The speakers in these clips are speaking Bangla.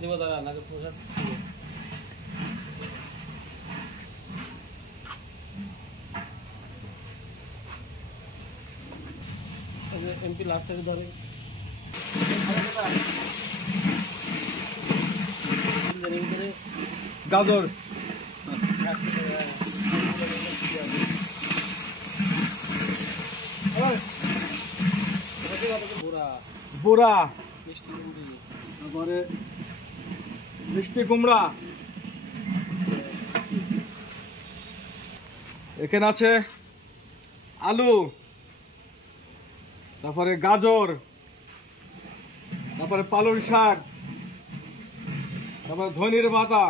দেব দাদা নাকি প্রসাদ এমপি লাস্ট সাইডে ধরে গাজর বুড়া তারপরে মিষ্টি কুমড়া, এখানে আছে আলু, তারপরে গাজর, তারপরে পালং শাক, তারপরে ধনির পাতা,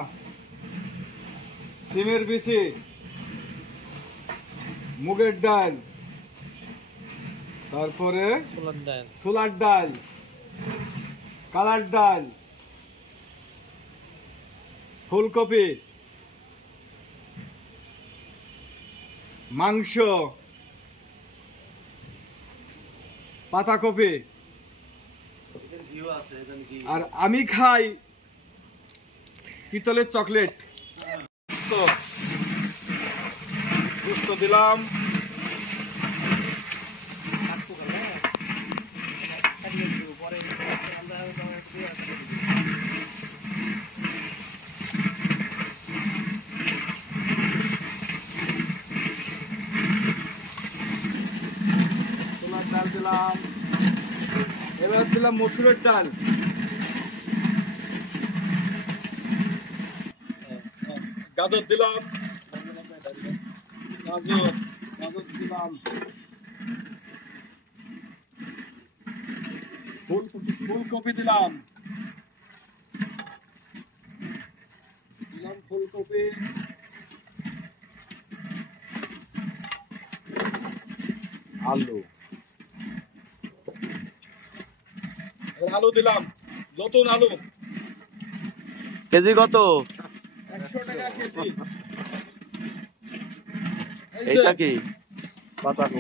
সিমের বিচি, মুগের ডাল, তারপরে ছোলার ডাল, কালার ডাল, ফুলকপি, মাংস, পাতাকপি, আর আমি খাই পিতলের চকলেট। দিলাম, ডাল দিলাম, এবার দিলাম মসুরের ডাল, গাজর দিলাম, গাজর দিলাম, ফুলকপি দিলাম, ফুলকপি, আলু, আলু দিলাম, নতুন আলু, কেজি কত? 100 টাকা কেজি। এইটা কি? পাতাকপি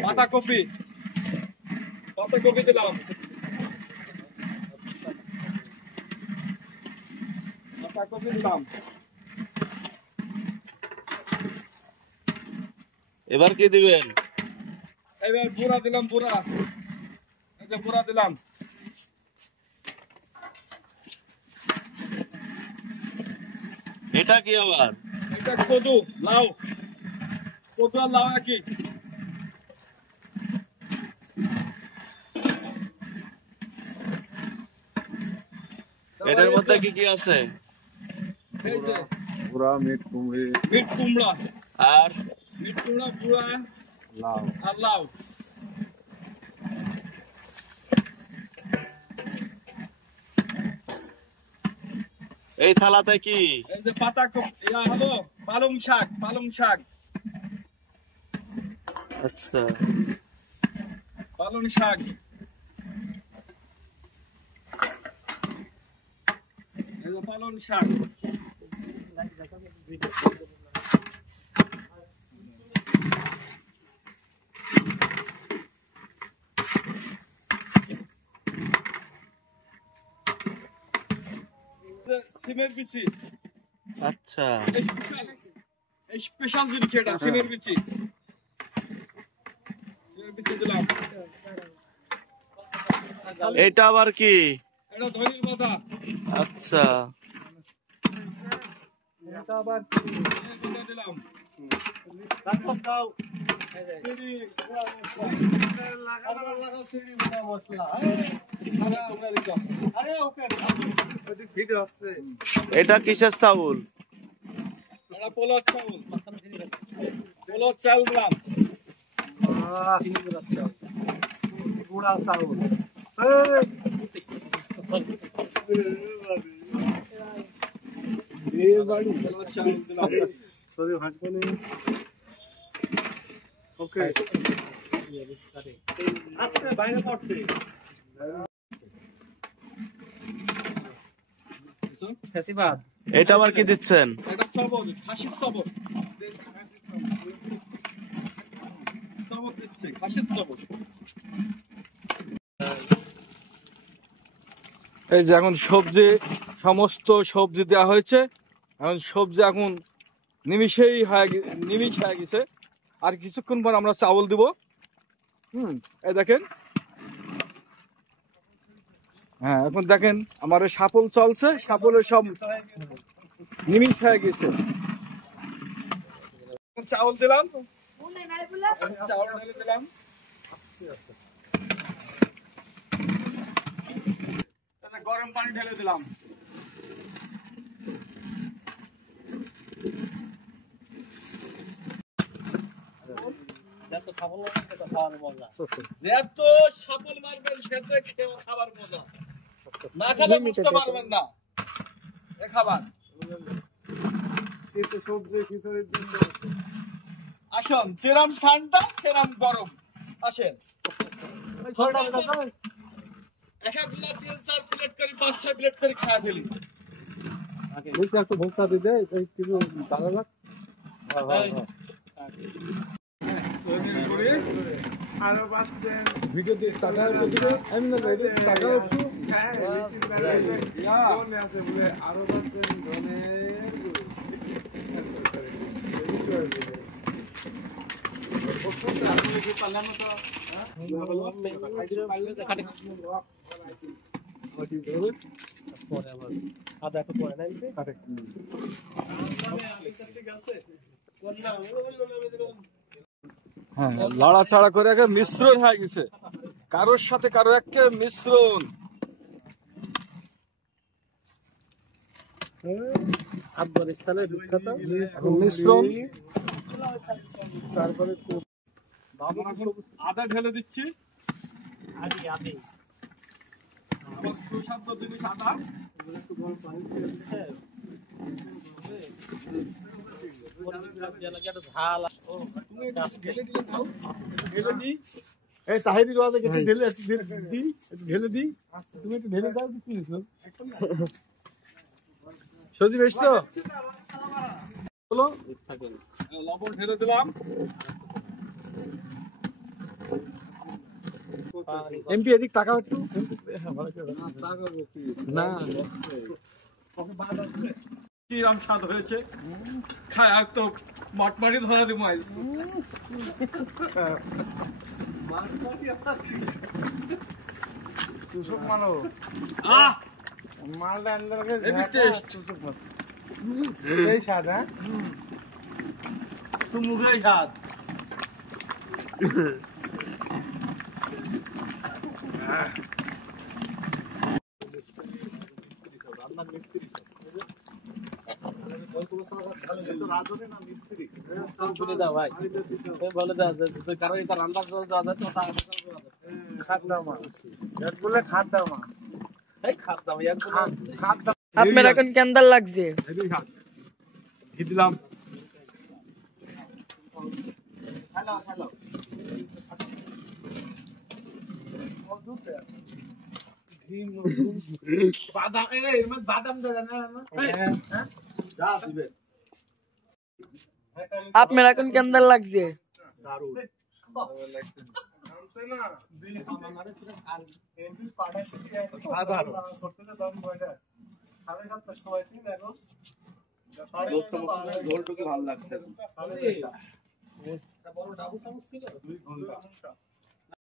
দিলাম, পাতাকপি দিলাম। এবার কি দিবেন? এবার বুড়া দিলাম, বুড়া, এই যে বুড়া দিলাম, এটা কি আবার? এটা কদু, লাউ, কদু আর লাউ একই। এটার মধ্যে কি কি আছে? বুড়া, মিট কুমড়া, আর মিট কুমড়া, বুড়া, লাউ আর লাউ। এই থালাতে কি? এই যে পাতাকপি, হলো পালং শাক, আচ্ছা, পালং শাক, এই যে পালং শাক, সিমের বিচি। আচ্ছা, স্পেশাল জিনিস এটা, সিমের বিচি দিলাম। এটা আবার কি? এটা ধনির পাতা। আচ্ছা, এটা আবার কি? এটা দিলাম। তারপর দাও এটা কিসের চাউল? এটা পোলার চাউল, পোলার চাল দিলাম, গুড়া চাউল, চাউল দিলাম। ওকে, আস্তে বাইরে পড়তে। এটা আবার কি দিচ্ছেন? এটা সবর, খাসির সবর, সবর দিচ্ছে, খাসির সবর। এই যে এখন সবজি, সমস্ত সবজি দেওয়া হয়েছে। এখন সবজি এখন নিমিষ হয়ে গেছে। আর কিছুক্ষণ পর আমরা চাউল দিব। এই দেখেন, হ্যাঁ এখন দেখেন আমার সাপল চলছে, সাপলের সব নিমিষ হয়ে গেছে। চাউল দিলাম, চাউল ঢেলে দিলাম। গরম পানি ঢেলে দিলাম। যত সাফল মারবেন সেটা খাবার মজা, না খেলে বুঝতে পারবেন না এ খাবার। আসুন, যেরাম ঠান্ডা সেরাম গরম। আসেন, এক এক জনা 3-4 প্লেট করে 5-6 প্লেট করে খাওয়া ফেলি। একটু ভোক্তা দিতে ভালো লাগ। আরো পাচ্ছেন ভিডিও দিয়ে টাকা দিবে, আমি না টাকা একটু আছে বলে আরো পাচ্ছেন হ্যাঁ, লড়াছাড়া করে একটা মিশ্রণ হয়ে গেছে, কারোর সাথে কারো একটা মিশ্রণ। আফগানিস্তানের বিখ্যাত মিশ্রণ। তারপরে আদা ঢেলে দিচ্ছি, আদি সুস্বাদু জিনিস আদা। ঝাল এই তাহিরি রাজা একটু ঢেলে ঢেলে দিই, তুমি একটু ঢেলে দাও কিছু সজি বেশ তো বলো। লবণ ঢেলে দিলাম। এমপি এদিক টাকা একটু না কিরম স্বাদ হয়েছে, খায় আর তো মটমাটি ধরা দিব মালটা আন্দার এই স্বাদ, হ্যাঁ তো মুখে স্বাদ। ভাই বলে কারণ এটা রান্না আপনার এখন কেন্দার লাগছে দিলাম। আপনার এখন কেন্দার লাগছে ঝোলটুকু ভালো লাগছে।